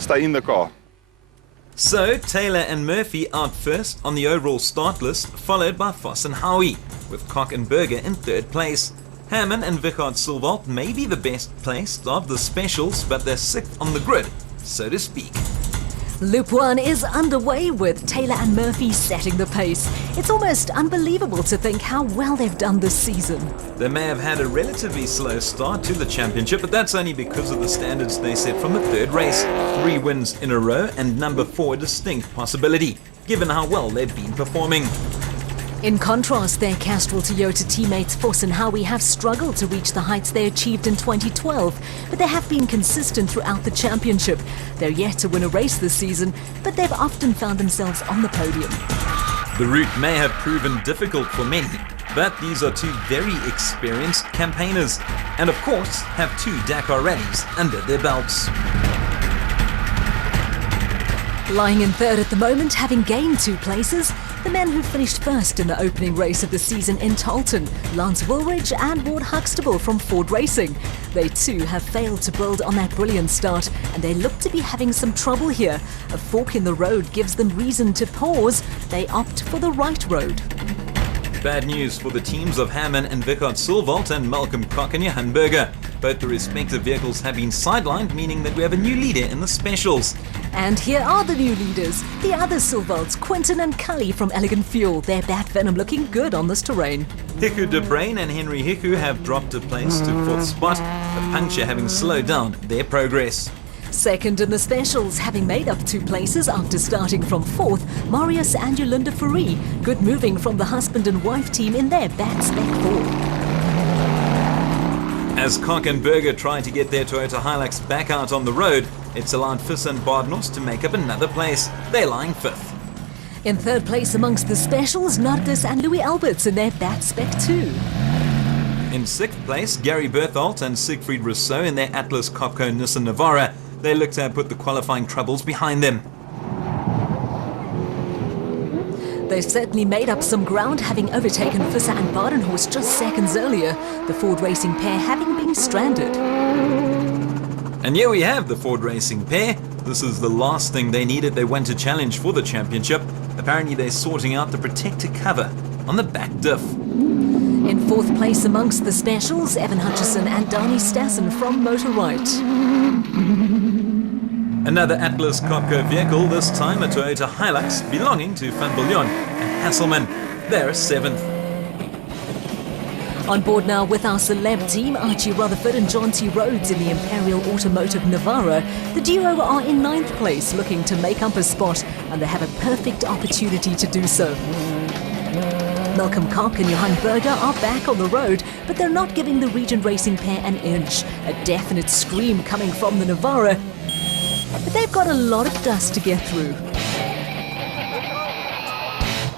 stay in the car. So, Taylor and Murphy out first on the overall start list, followed by Voss and Howie, with Koch and Berger in third place. Hammond and Vichard Silvalt may be the best placed of the specials, but they're sixth on the grid, so to speak. Loop 1 is underway with Taylor and Murphy setting the pace. It's almost unbelievable to think how well they've done this season. They may have had a relatively slow start to the championship, but that's only because of the standards they set from the third race. 3 wins in a row and number 4 a distinct possibility, given how well they've been performing. In contrast, their Castrol Toyota teammates Voss and Howie have struggled to reach the heights they achieved in 2012, but they have been consistent throughout the championship. They're yet to win a race this season, but they've often found themselves on the podium. The route may have proven difficult for many, but these are 2 very experienced campaigners, and of course have 2 Dakar rallies under their belts. Lying in third at the moment, having gained 2 places, the men who finished first in the opening race of the season in Talton, Lance Woolridge and Ward Huxtable from Ford Racing. They too have failed to build on that brilliant start, and they look to be having some trouble here. A fork in the road gives them reason to pause. They opt for the right road. Bad news for the teams of Hammond and Vichard Silvalt and Malcolm Koch and Johan Berger. Both the respective vehicles have been sidelined, meaning that we have a new leader in the specials. And here are the new leaders, the other Silvalts, Quinton and Cully from Elegant Fuel. Their Bat Venom looking good on this terrain. Hiku De Brain and Henry Hiku have dropped a place to 4th spot, the puncture having slowed down their progress. Second in the specials, having made up 2 places after starting from 4th, Marius and Yolinda Fourie. Good moving from the husband and wife team in their Bat Spec 4. As Koch and Berger try to get their Toyota Hilux back out on the road, it's allowed Fiss and Bardnos to make up another place. They're lying 5th. In third place amongst the specials, Nardis and Louis Alberts in their Bat Spec 2. In 6th place, Gary Bertholt and Siegfried Rousseau in their Atlas Copco Nissan Navara. They look to have put the qualifying troubles behind them. They certainly made up some ground, having overtaken Visser and Badenhorst just seconds earlier, the Ford Racing pair having been stranded. And here we have the Ford Racing pair. This is the last thing they needed. They went to challenge for the championship. Apparently they're sorting out the protector cover on the back diff. In 4th place amongst the specials, Evan Hutchison and Dani Stassen from Motorrite. Another Atlas Copco vehicle, this time a Toyota Hilux belonging to Van Biljon and Hasselman. They're 7th. On board now with our celeb team, Archie Rutherford and John T. Rhodes in the Imperial Automotive Navara. The duo are in 9th place, looking to make up a spot, and they have a perfect opportunity to do so. Malcolm Koch and Johan Berger are back on the road, but they're not giving the Regent Racing pair an inch. A definite scream coming from the Navara, but they've got a lot of dust to get through.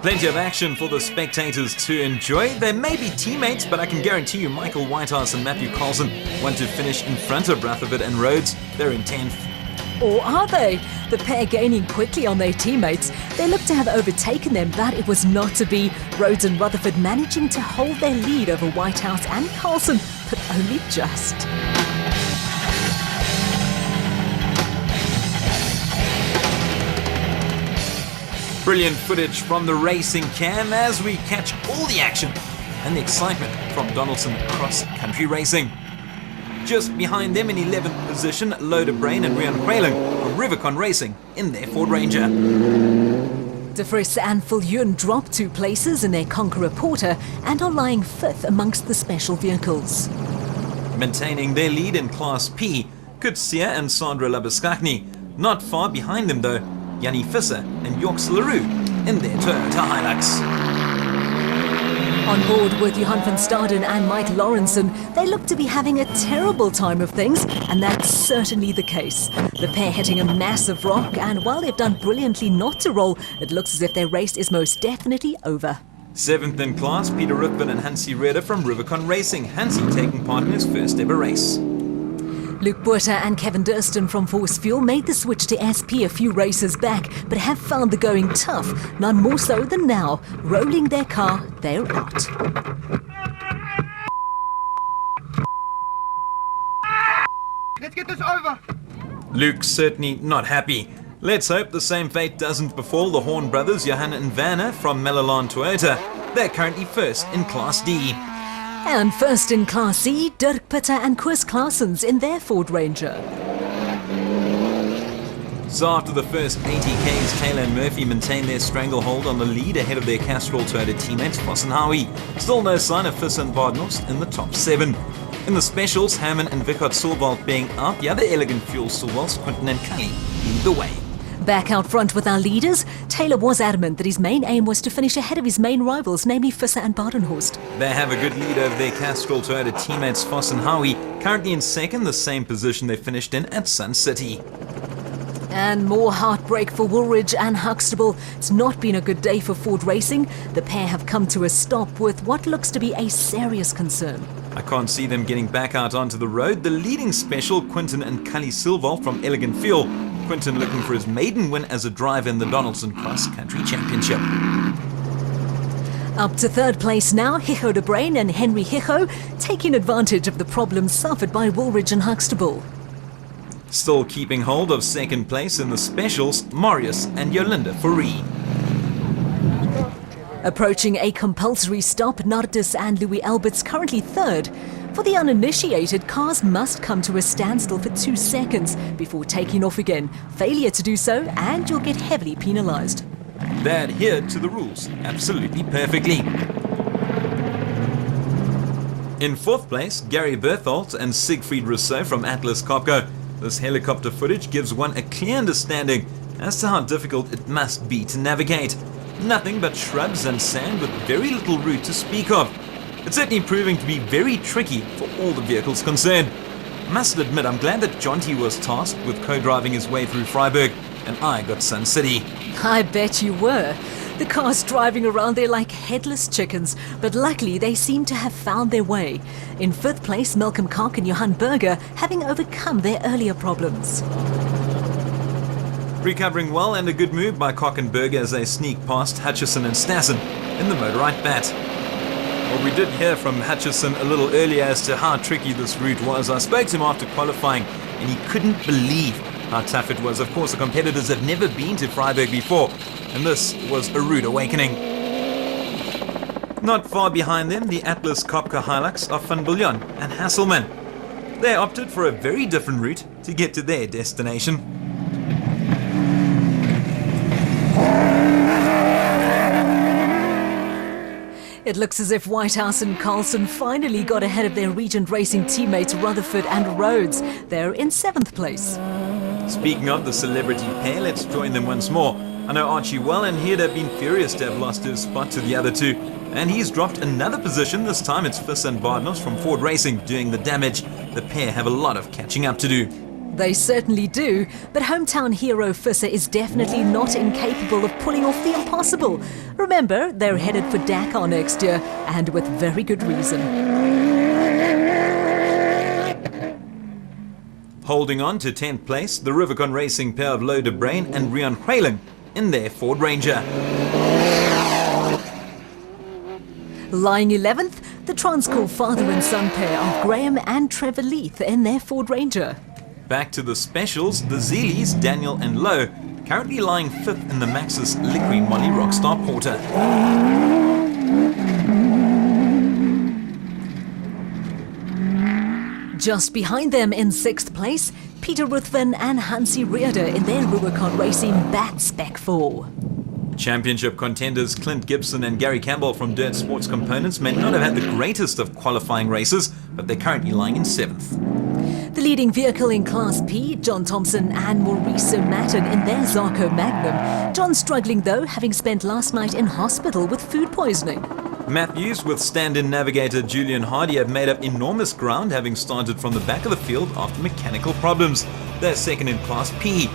Plenty of action for the spectators to enjoy. They may be teammates, but I can guarantee you Michael Whitehouse and Matthew Carlson want to finish in front of Rutherford and Rhodes. They're in 10th. Or are they? The pair gaining quickly on their teammates. They looked to have overtaken them, but it was not to be. Rhodes and Rutherford managing to hold their lead over Whitehouse and Carlson, but only just. Brilliant footage from the racing cam as we catch all the action and the excitement from Donaldson Cross Country Racing. Just behind them in 11th position, Loda Brain and Rian Quayling from Rubicon Racing in their Ford Ranger. De Vries and Viljoen dropped 2 places in their Conqueror Porter and are lying 5th amongst the special vehicles. Maintaining their lead in Class P, Kutsia and Sandra Labuskakny. Not far behind them though, Yanni Visser and Yorks LaRue in their Toyota Hilux. On board with Johan van Staden and Mike Lawrenson, they look to be having a terrible time of things, and that's certainly the case. The pair hitting a massive rock, and while they've done brilliantly not to roll, it looks as if their race is most definitely over. 7th in class, Peter Ruthven and Hansi Reder from Rubicon Racing. Hansi taking part in his first ever race. Luke Buerta and Kevin Durston from Force Fuel made the switch to SP a few races back, but have found the going tough, none more so than now. Rolling their car, they're out. Let's get this over. Luke's certainly not happy. Let's hope the same fate doesn't befall the Horn brothers Johanna and Vanna from Melalan Toyota. They're currently first in Class D. And first in Class C, Dirk Pitter and Chris Claessens in their Ford Ranger. So after the first 80 Ks, Taylor and Murphy maintain their stranglehold on the lead ahead of their Castrol Toyota teammates Voss and Howie. Still no sign of Visser and Badenhorst in the top 7. In the specials, Hammond and Vickert Silvalt being out, the other elegant fuel Silvalts, Quinton and Cully, lead the way. Back out front with our leaders, Taylor was adamant that his main aim was to finish ahead of his main rivals, namely Visser and Badenhorst. They have a good lead over their Castrol Toyota teammates Voss and Howie, currently in second, the same position they finished in at Sun City. And more heartbreak for Woolridge and Huxtable. It's not been a good day for Ford Racing. The pair have come to a stop with what looks to be a serious concern. I can't see them getting back out onto the road. The leading special, Quinton and Cully Silvalt from Elegant Fuel. Quinton looking for his maiden win as a driver in the Donaldson Cross Country Championship. Up to third place now, Hicho de Brain and Henry Hicho, taking advantage of the problems suffered by Woolridge and Huxtable. Still keeping hold of second place in the specials, Marius and Yolinda Fourie. Approaching a compulsory stop, Nardis and Louis Alberts currently third. For the uninitiated, cars must come to a standstill for 2 seconds before taking off again. Failure to do so, and you'll get heavily penalised. They adhered to the rules absolutely perfectly. In fourth place, Gary Berthold and Siegfried Rousseau from Atlas Copco. This helicopter footage gives one a clear understanding as to how difficult it must be to navigate. Nothing but shrubs and sand with very little route to speak of. It's certainly proving to be very tricky for all the vehicles concerned. Must admit, I'm glad that Jonty was tasked with co-driving his way through Vryburg and I got Sun City. I bet you were. The cars driving around there like headless chickens, but luckily they seem to have found their way. In fifth place, Malcolm Koch and Johan Berger having overcome their earlier problems. Recovering well and a good move by Koch and Berger as they sneak past Hutchison and Stassen in the Motorite Bat. Well, we did hear from Hutchison a little earlier as to how tricky this route was. I spoke to him after qualifying and he couldn't believe how tough it was. Of course, the competitors have never been to Vryburg before, and this was a rude awakening. Not far behind them, the Atlas Copco Hilux of Van Biljon and Hasselman. They opted for a very different route to get to their destination. It looks as if Whitehouse and Carlson finally got ahead of their Regent Racing teammates Rutherford and Rhodes. They're in 7th place. Speaking of the celebrity pair, let's join them once more. I know Archie well, and he'd have been furious to have lost his spot to the other two. And he's dropped another position. This time it's Visser and Badenhorst from Ford Racing doing the damage. The pair have a lot of catching up to do. They certainly do, but hometown hero Visser is definitely not incapable of pulling off the impossible. Remember, they're headed for Dakar next year, and with very good reason. Holding on to 10th place, the Rubicon Racing pair of Louw de Bruin and Rian Huiling in their Ford Ranger. Lying 11th, the Transcorp father and son pair of Graham and Trevor Leith in their Ford Ranger. Back to the specials, the Zeelies, Daniel and Lowe, currently lying 5th in the Maxis Liquid Molly Rockstar Porter. Just behind them in 6th place, Peter Ruthven and Hansi Rearder in their Rubicon Racing Bat Spec 4. Championship contenders Clint Gibson and Gary Campbell from Dirt Sports Components may not have had the greatest of qualifying races, but they're currently lying in 7th. The leading vehicle in Class P, John Thompson and Mauricio Matten in their Zarco Magnum. John struggling though, having spent last night in hospital with food poisoning. Matthews with stand-in navigator Julian Hardy have made up enormous ground, having started from the back of the field after mechanical problems. They're second in Class P.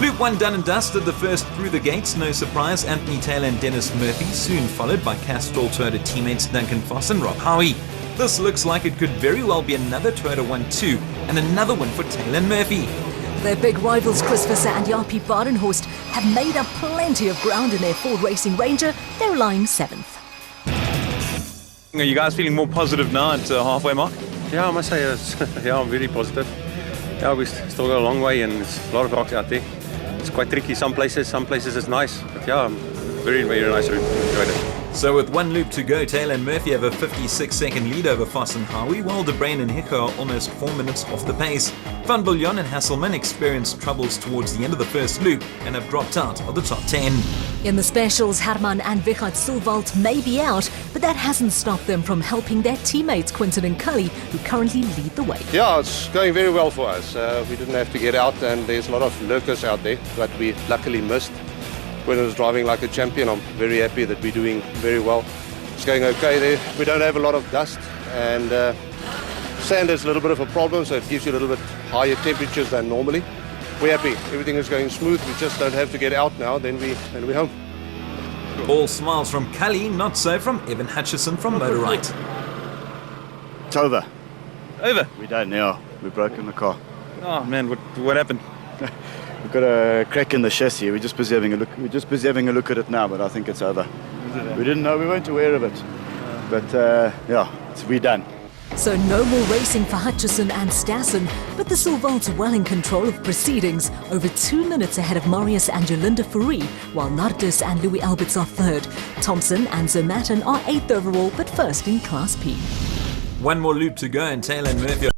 Luke 1 done and dusted, the first through the gates, no surprise. Anthony Taylor and Dennis Murphy, soon followed by Castrol Toyota teammates Duncan Voss and Rob Howie. This looks like it could very well be another Toyota 1-2 and another win for Taylor and Murphy. Their big rivals Chris Visser and Jaapie Badenhorst have made up plenty of ground in their Ford Racing Ranger. They're lying 7th. Are you guys feeling more positive now at halfway mark? Yeah, I must say, yeah, I'm very positive. Yeah, we still got a long way and there's a lot of rocks out there. It's quite tricky some places it's nice. But yeah, very, very nice route. Enjoyed it. So with one loop to go, Taylor and Murphy have a 56-second lead over Foss and Howie, while De Bruyn and Hicker are almost 4 minutes off the pace. Van Biljon and Hasselman experienced troubles towards the end of the first loop and have dropped out of the top 10. In the specials, Herman and Wichert Silvalt may be out, but that hasn't stopped them from helping their teammates Quinton and Cully, who currently lead the way. Yeah, it's going very well for us. We didn't have to get out, and there's a lot of lurkers out there, but we luckily missed. Quinton was driving like a champion. I'm very happy that we're doing very well. It's going okay there. We don't have a lot of dust, and sand is a little bit of a problem, so it gives you a little bit higher temperatures than normally. We're happy. Everything is going smooth. We just don't have to get out now, then we're home. All smiles from Cully, not so from Evan Hutchison from Motorite. It's over. Over. We're done now. We've broken the car. Oh man, what happened? We've got a crack in the chassis. We're just busy having a look. We're just busy having a look at it now, but I think it's over. We didn't know. We weren't aware of it. But yeah, we're done. So no more racing for Hutchison and Stassen, but the Silvalts well in control of proceedings, over 2 minutes ahead of Marius and Jolinda Fourie, while Nardus and Louis Alberts are third. Thompson and Zermatten are 8th overall, but first in Class P. One more loop to go and Taylor and Murphy